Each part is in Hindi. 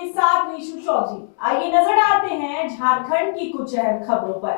आपके साथ नीशू चौधरी। आइए नजर डालते हैं झारखंड की कुछ अहम खबरों पर।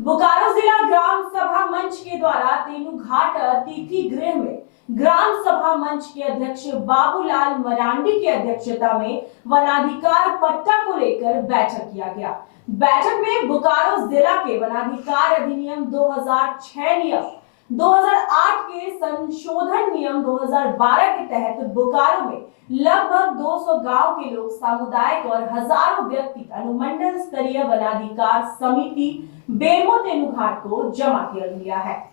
बोकारो जिला ग्राम सभा मंच के द्वारा तेनुघाट अतिथि गृह में ग्राम सभा मंच के अध्यक्ष बाबूलाल मरांडी की अध्यक्षता में वनाधिकार पट्टा को लेकर बैठक किया गया। बैठक में बोकारो जिला के वनाधिकार अधिनियम 2006 नियम 2008 के संशोधन नियम 2012 के तहत बोकारो में लगभग 200 गांव के लोग सामुदायिक और हजारों व्यक्ति अनुमंडल स्तरीय वनाधिकार समिति बेरमो तेनुघाट को जमा कर लिया है।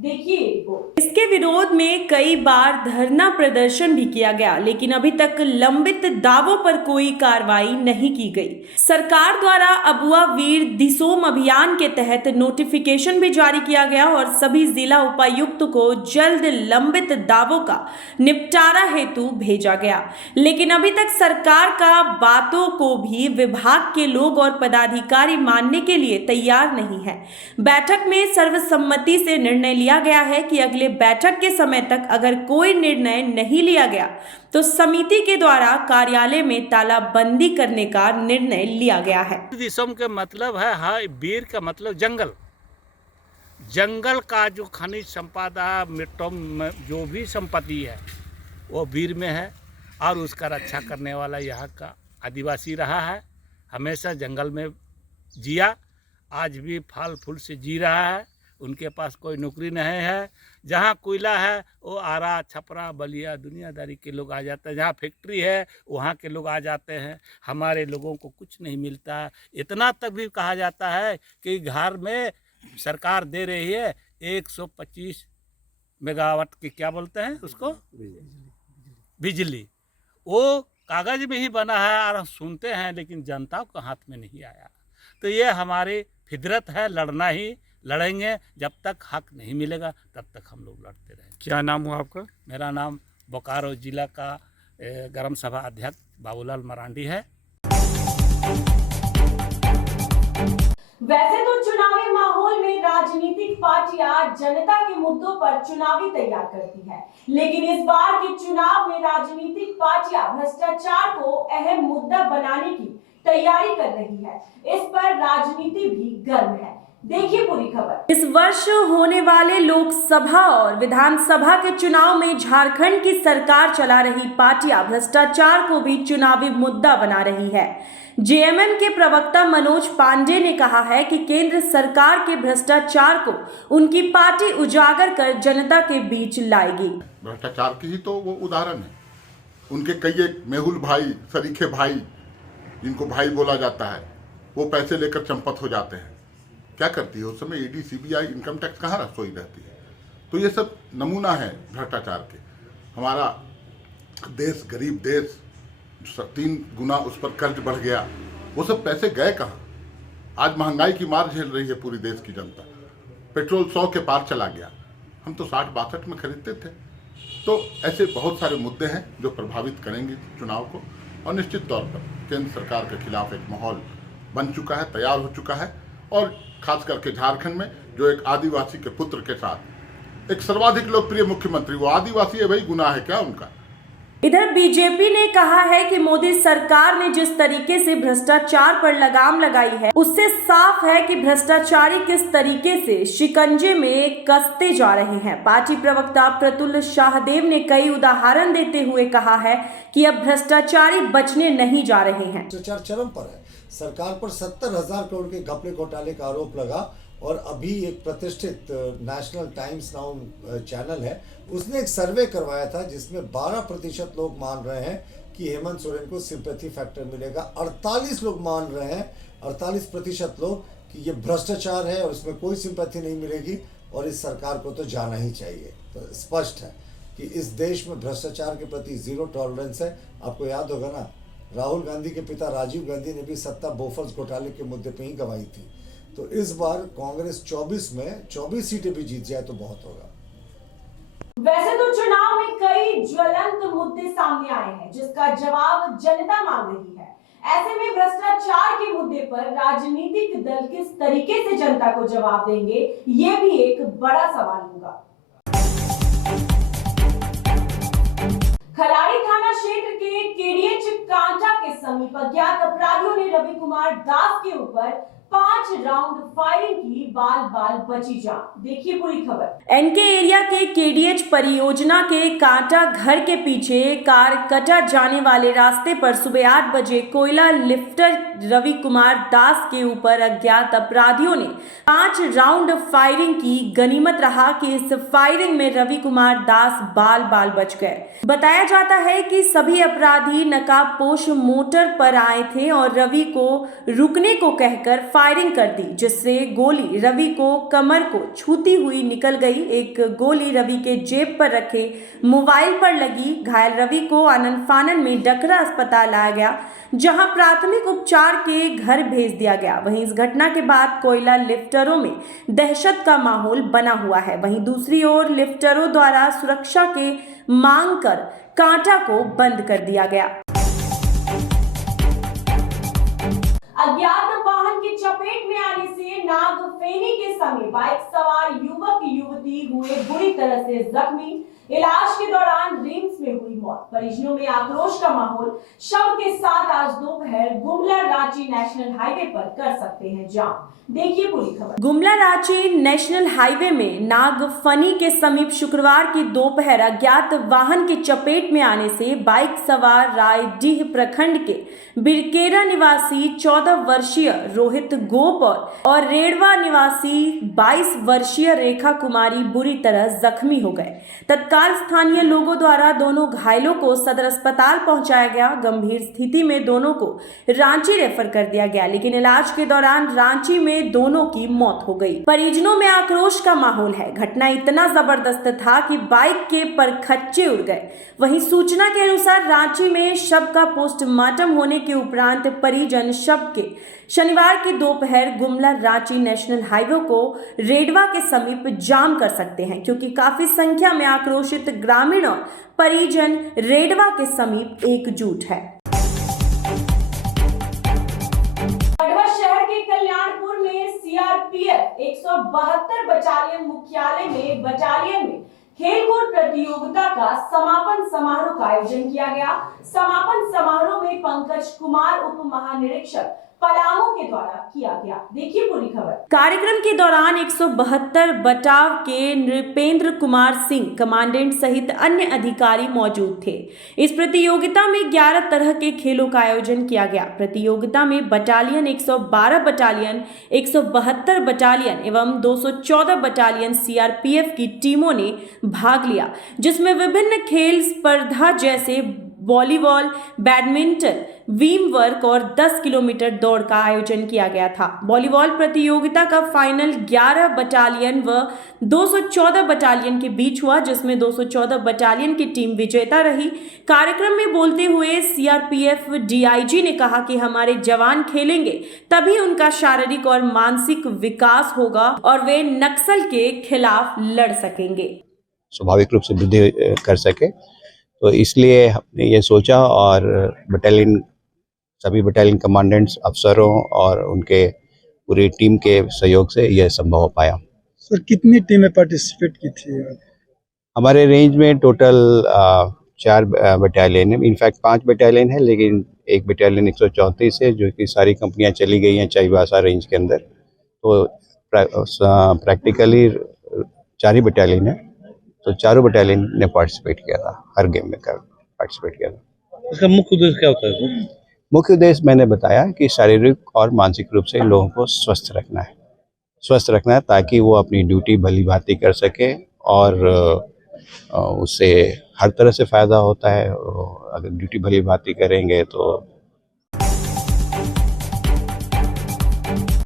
देखिए रिपोर्ट। इसके विरोध में कई बार धरना प्रदर्शन भी किया गया, लेकिन अभी तक लंबित दावों पर कोई कार्रवाई नहीं की गई। सरकार द्वारा अबुआ वीर दिसोम अभियान के तहत नोटिफिकेशन भी जारी किया गया और सभी जिला उपायुक्त को जल्द लंबित दावों का निपटारा हेतु भेजा गया, लेकिन अभी तक सरकार का बातों को भी विभाग के लोग और पदाधिकारी मानने के लिए तैयार नहीं है। बैठक में सर्वसम्मति से निर्णय लिया गया है कि अगले बैठक के समय तक अगर कोई निर्णय नहीं लिया गया तो समिति के द्वारा कार्यालय में तालाबंदी करने का निर्णय लिया गया है। दिसोम का मतलब है वीर का मतलब जंगल, जंगल का जो खनिज संपदा जो भी संपत्ति है वो वीर में है और उसका रक्षा करने वाला यहाँ का आदिवासी रहा है। हमेशा जंगल में जिया, आज भी फल फूल से जी रहा है। उनके पास कोई नौकरी नहीं है। जहाँ कोयला है वो आरा छपरा बलिया दुनियादारी के लोग आ जाते हैं। जहाँ फैक्ट्री है वहाँ के लोग आ जाते हैं। हमारे लोगों को कुछ नहीं मिलता। इतना तक भी कहा जाता है कि घर में सरकार दे रही है 125 मेगावाट की क्या बोलते हैं उसको बिजली, वो कागज में ही बना है और सुनते हैं, लेकिन जनता को हाथ में नहीं आया। तो ये हमारी फितरत है, लड़ना ही लड़ेंगे। जब तक हक नहीं मिलेगा तब तक हम लोग लड़ते रहेंगे। क्या नाम हुआ आपका? मेरा नाम बोकारो जिला का ग्राम सभा अध्यक्ष बाबूलाल मरांडी है। वैसे तो चुनावी माहौल में राजनीतिक पार्टियां जनता के मुद्दों पर चुनावी तैयार करती है, लेकिन इस बार के चुनाव में राजनीतिक पार्टियां भ्रष्टाचार को अहम मुद्दा बनाने की तैयारी कर रही है। इस पर राजनीति भी गर्म है। देखिए पूरी खबर। इस वर्ष होने वाले लोकसभा और विधानसभा के चुनाव में झारखंड की सरकार चला रही पार्टियां भ्रष्टाचार को भी चुनावी मुद्दा बना रही है। जेएमएम के प्रवक्ता मनोज पांडे ने कहा है कि केंद्र सरकार के भ्रष्टाचार को उनकी पार्टी उजागर कर जनता के बीच लाएगी। भ्रष्टाचार की ही तो वो उदाहरण है। उनके कई एक मेहुल भाई, सरीखे भाई, जिनको भाई बोला जाता है, वो पैसे लेकर चंपत हो जाते हैं। क्या करती है उस समय ईडी, सीबीआई, इनकम टैक्स कहाँ रसोई रहती है। तो ये सब नमूना है भ्रष्टाचार के। हमारा देश गरीब देश, 3 गुना उस पर कर्ज बढ़ गया, वो सब पैसे गए कहाँ। आज महंगाई की मार झेल रही है पूरी देश की जनता। पेट्रोल 100 के पार चला गया, हम तो 60-62 में खरीदते थे। तो ऐसे बहुत सारे मुद्दे हैं जो प्रभावित करेंगे चुनाव को, और निश्चित तौर पर केंद्र सरकार के खिलाफ एक माहौल बन चुका है, तैयार हो चुका है। और खास करके झारखंड में जो एक आदिवासी के पुत्र के साथ एक सर्वाधिक लोकप्रिय मुख्यमंत्री, वो आदिवासी है भाई, गुनाह है क्या उनका। इधर बीजेपी ने कहा है कि मोदी सरकार ने जिस तरीके से भ्रष्टाचार पर लगाम लगाई है, उससे साफ है कि भ्रष्टाचारी किस तरीके से शिकंजे में कसते जा रहे हैं। पार्टी प्रवक्ता प्रतुल शाहदेव ने कई उदाहरण देते हुए कहा है कि अब भ्रष्टाचारी बचने नहीं जा रहे हैं। भ्रष्टाचार चरम पर है। सरकार पर 70,000 करोड़ के घपले घोटाले का आरोप लगा, और अभी एक प्रतिष्ठित नेशनल टाइम्स नाउ चैनल है, उसने एक सर्वे करवाया था जिसमें 12% लोग मान रहे हैं कि हेमंत सोरेन को सिंपैथी फैक्टर मिलेगा। 48 लोग मान रहे हैं, 48% लोग, कि ये भ्रष्टाचार है और इसमें कोई सिंपैथी नहीं मिलेगी और इस सरकार को तो जाना ही चाहिए। तो स्पष्ट है कि इस देश में भ्रष्टाचार के प्रति जीरो टॉलरेंस है। आपको याद होगा ना, राहुल गांधी के पिता राजीव गांधी ने भी सत्ता बोफर्स घोटाले के मुद्दे पे ही गंवाई थी। तो इस बार कांग्रेस 24 में 24 सीटें भी जीत जाए तो बहुत होगा। वैसे तो चुनाव में कई ज्वलंत मुद्दे सामने आए हैं जिसका जवाब जनता मांग रही है। ऐसे में भ्रष्टाचार के मुद्दे पर राजनीतिक दल किस तरीके से जनता को जवाब देंगे, ये भी एक बड़ा सवाल होगा। के केडीएच कांटा के समीप अज्ञात अपराधियों ने रवि कुमार दास के ऊपर 5 राउंड फायरिंग की, बाल बाल बची जान। देखिए पूरी खबर। एनके एरिया के केडीएच परियोजना के कांटा घर के पीछे कार कटा जाने वाले रास्ते पर सुबह 8 बजे कोयला लिफ्टर रवि कुमार दास के ऊपर अज्ञात अपराधियों ने 5 राउंड फायरिंग की। गनीमत रहा कि इस फायरिंग में रवि कुमार दास बाल बाल बच गए। बताया जाता है कि सभी अपराधी नकाबपोश मोटर पर आए थे और रवि को रुकने को कहकर फायरिंग कर दी, जिससे गोली रवि को कमर को छूती हुई निकल गई। एक गोली रवि के जेब पर रखे मोबाइल पर लगी। घायल रवि को आनन फानन में डकरा अस्पताल लाया गया, जहां प्राथमिक उपचार के घर भेज दिया गया। वहीं इस घटना के बाद कोयला लिफ्टरों में दहशत का माहौल बना हुआ है। वहीं दूसरी ओर लिफ्टरों द्वारा सुरक्षा के मांग कर कांटा को बंद कर दिया गया। अज्ञात वाहन की चपेट में आने से नागफेनी के समीप बाइक सवार युवक युवती हुए बुरी तरह से जख्मी। इलाज के दौरान रिम्स में हुई मौत। परिजनों में आक्रोश का माहौल। शव के साथ आज दोपहर गुमला रांची नेशनल हाईवे पर कर सकते हैं जाम। देखिए पूरी खबर। गुमला रांची नेशनल हाईवे में नागफनी के समीप शुक्रवार की दोपहर अज्ञात वाहन की चपेट में आने से बाइक सवार रायडीह प्रखंड के बिरकेरा निवासी 14 वर्षीय रोहित गोप और रेड़वा निवासी 22 वर्षीय रेखा कुमारी बुरी तरह जख्मी हो गए। तत्काल स्थानीय लोगों द्वारा दोनों घायलों को सदर अस्पताल पहुंचाया गया। गंभीर स्थिति में दोनों को रांची रेफर कर दिया गया, लेकिन इलाज के दौरान रांची में दोनों की मौत हो गई। परिजनों में आक्रोश का माहौल है। घटना इतना जबरदस्त था कि बाइक के परखच्चे उड़ गए। वहीं सूचना के अनुसार रांची में शव का पोस्टमार्टम होने के उपरांत परिजन शव के शनिवार की दोपहर गुमला रांची नेशनल हाईवे को रेडवा के समीप जाम कर सकते हैं, क्योंकि काफी संख्या में आक्रोशित ग्रामीण और परिजन रेडवा के समीप एकजुट है। शहर के कल्याणपुर में सीआरपीएफ 172 बटालियन मुख्यालय में बटालियन में खेलकूद प्रतियोगिता का समापन समारोह का आयोजन किया गया। समापन समारोह में पंकज कुमार उप महानिरीक्षक पलामू के द्वारा किया गया। देखिए पूरी खबर। कार्यक्रम के दौरान 172 बटाव के नृपेंद्र कुमार सिंह कमांडेंट सहित अन्य अधिकारी मौजूद थे। इस प्रतियोगिता में 11 तरह के खेलों का आयोजन किया गया। प्रतियोगिता में बटालियन 112 बटालियन, 172 बटालियन एवं 214 बटालियन सीआरपीएफ की टीमों ने भाग लिया, जिसमें विभिन्न खेल स्पर्धा जैसे वॉलीबॉल, बैडमिंटन, वीम वर्क और 10 किलोमीटर दौड़ का आयोजन किया गया था। वॉलीबॉल प्रतियोगिता का फाइनल 11 बटालियन व 214 बटालियन के बीच हुआ, जिसमें 214 बटालियन की टीम विजेता रही। कार्यक्रम में बोलते हुए सीआरपीएफ डीआईजी ने कहा कि हमारे जवान खेलेंगे तभी उनका शारीरिक और मानसिक विकास होगा और वे नक्सल के खिलाफ लड़ सकेंगे, स्वाभाविक रूप से वृद्धि कर सके। तो इसलिए हमने ये सोचा और सभी बटालियन कमांडेंट्स, अफसरों और उनके पूरी टीम के सहयोग से यह संभव हो पाया। सर कितनी टीमें पार्टिसिपेट की थी? हमारे रेंज में टोटल 4 बटालियन है, इनफैक्ट 5 बटालियन है, लेकिन एक बटालियन 134 है जो कि सारी कंपनियां चली गई हैं चाईबासा रेंज के अंदर। तो प्रैक्टिकली 4 ही बटालियन है, तो चारों बटालियन ने पार्टिसिपेट किया था, हर गेम में पार्टिसिपेट किया था। इसका मुख्य उद्देश्य क्या होता है? मुख्य उद्देश्य मैंने बताया कि शारीरिक और मानसिक रूप से लोगों को स्वस्थ रखना है ताकि वो अपनी ड्यूटी भली भांति कर सके और उससे हर तरह से फायदा होता है। अगर ड्यूटी भली भांति करेंगे तो।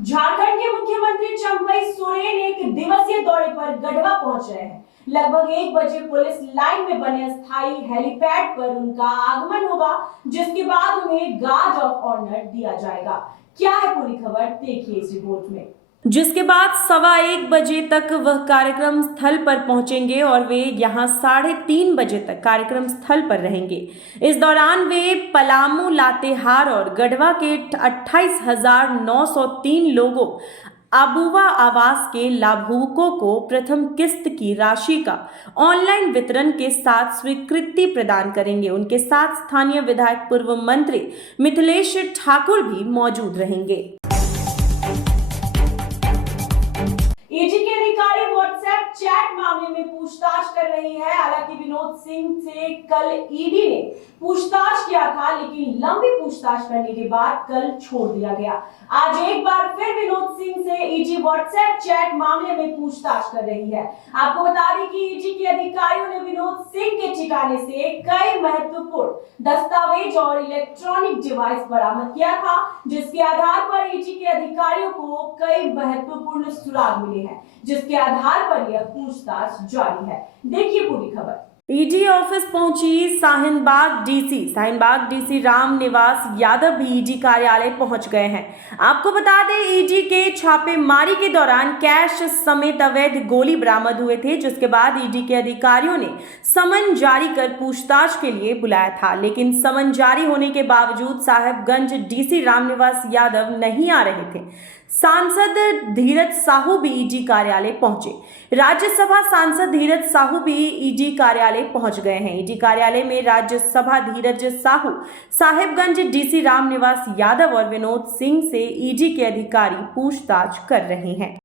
झारखंड के मुख्यमंत्री चंपई सोरेन एक दिवसीय दौरे पर गढ़वा पहुंच रहे हैं। लगभग 1 बजे पुलिस लाइन में बने स्थायी हेलीपैड पर उनका आगमन होगा, जिसके बाद उन्हें गार्ड ऑफ ऑनर दिया जाएगा। क्या है पूरी खबर, देखिए इस रिपोर्ट में। जिसके बाद 1:15 बजे तक वह कार्यक्रम स्थल पर पहुंचेंगे और वे यहां 3:30 बजे तक कार्यक्रम स्थल पर रहेंगे। इस दौरान वे पलामू, लातेहार और गढ़वा के 28,903 लोगों आबुवा आवास के लाभुकों को प्रथम किस्त की राशि का ऑनलाइन वितरण के साथ स्वीकृति प्रदान करेंगे। उनके साथ स्थानीय विधायक पूर्व मंत्री मिथिलेश ठाकुर भी मौजूद रहेंगे। ईडी के अधिकारी व्हाट्सएप चैट मामले में पूछताछ कर रही है। हालांकि विनोद सिंह से कल ईडी ने पूछताछ किया था, लेकिन लंबी पूछताछ करने के बाद कल छोड़ दिया गया। आज एक बार फिर विनोद सिंह से ईडी व्हाट्सएप चैट मामले में पूछताछ कर रही है। आपको बता दें कि ईडी के अधिकारियों ने विनोद सिंह के ठिकाने से कई महत्वपूर्ण दस्तावेज और इलेक्ट्रॉनिक डिवाइस बरामद किया था, जिसके आधार पर ईडी के अधिकारियों को कई महत्वपूर्ण सुराग मिले हैं, जिसके आधार पर यह पूछताछ जारी है। देखिए पूरी खबर। ईडी ऑफिस पहुंची शाहीनबाग डीसी राम निवास यादव भी ईडी कार्यालय पहुंच गए हैं। आपको बता दें, ईडी के छापेमारी के दौरान कैश समेत अवैध गोली बरामद हुए थे, जिसके बाद ईडी के अधिकारियों ने समन जारी कर पूछताछ के लिए बुलाया था, लेकिन समन जारी होने के बावजूद साहेबगंज डीसी राम निवास यादव नहीं आ रहे थे। सांसद धीरज साहू भी ईडी कार्यालय पहुंचे। राज्यसभा सांसद धीरज साहू भी ईडी कार्यालय पहुंच गए हैं। ईडी कार्यालय में राज्यसभा धीरज साहू, साहेबगंज डीसी राम निवास यादव और विनोद सिंह से ईडी के अधिकारी पूछताछ कर रहे हैं।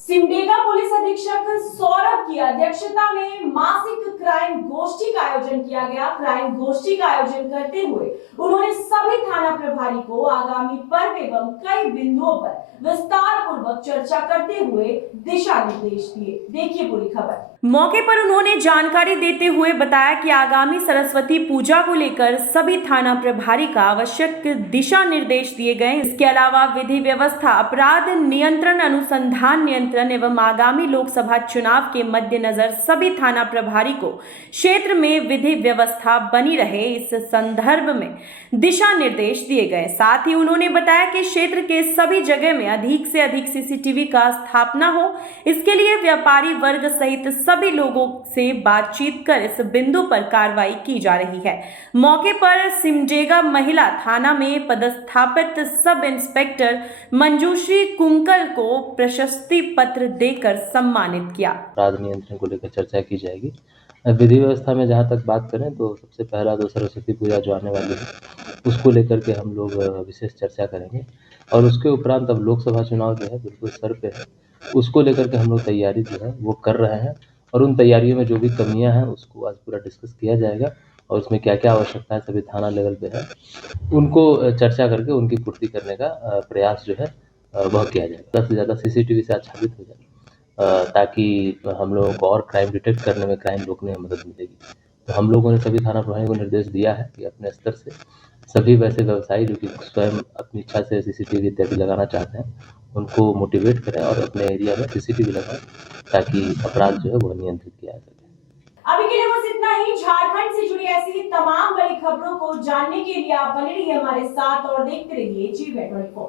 सिमडेगा पुलिस अधीक्षक सौरभ की अध्यक्षता में मासिक क्राइम गोष्ठी का आयोजन किया गया। क्राइम गोष्ठी का आयोजन करते हुए उन्होंने सभी थाना प्रभारी को आगामी पर्व एवं कई बिंदुओं पर विस्तार पूर्वक चर्चा करते हुए दिशा निर्देश दिए। देखिए पूरी खबर। मौके पर उन्होंने जानकारी देते हुए बताया कि आगामी सरस्वती पूजा को लेकर सभी थाना प्रभारी का आवश्यक दिशा निर्देश दिए गए। इसके अलावा विधि व्यवस्था, अपराध नियंत्रण, अनुसंधान नियंत्रण एवं आगामी लोकसभा चुनाव के मद्देनजर सभी थाना प्रभारी को क्षेत्र में विधि व्यवस्था बनी रहे, इस संदर्भ में दिशा निर्देश दिए गए। साथ ही उन्होंने बताया कि क्षेत्र के सभी जगह में अधिक से अधिक सीसीटीवी का स्थापना हो। इसके लिए व्यापारी वर्ग सहित सभी लोगों से बातचीत कर इस बिंदु पर कार्रवाई की जा रही है। मौके पर सिमडेगा महिला थाना में पदस्थापित सब इंस्पेक्टर मंजूश्री कुंकल को प्रशस्ति पत्र देकर सम्मानित किया। अपराध नियंत्रण को लेकर चर्चा की जाएगी। विधि व्यवस्था में जहाँ तक बात करें तो सबसे पहला तो सरस्वती पूजा जो आने वाली है उसको लेकर के हम लोग विशेष चर्चा करेंगे, और उसके उपरांत अब लोकसभा चुनाव जो है बिल्कुल सर पे है, उसको लेकर के हम लोग तैयारी जो है वो कर रहे हैं, और उन तैयारियों में जो भी कमियां हैं उसको आज पूरा डिस्कस किया जाएगा, और उसमें क्या क्या आवश्यकता है सभी थाना लेवल पे है उनको चर्चा करके उनकी पूर्ति करने का प्रयास जो है वह किया जाएगा। ज़्यादा से ज़्यादा सीसीटीवी से आच्छादित हो जाए ताकि हम लोगों को और क्राइम डिटेक्ट करने में, क्राइम रोकने में मदद मिलेगी। तो हम लोगों ने सभी थाना प्रभारी को निर्देश दिया है कि अपने स्तर से सभी वैसे व्यवसायी जो कि स्वयं अपनी इच्छा से सीसीटीवी इत्यादि लगाना चाहते हैं उनको मोटिवेट करें और अपने एरिया में सीसीटीवी लगाएं ताकि अपराध जो है वो नियंत्रित किया जा सके। अभी के लिए बस इतना ही। झारखंड से जुड़ी ऐसी तमाम बड़ी खबरों को जानने के लिए आप बने रहिए हमारे साथ और देखते रहिए GV24।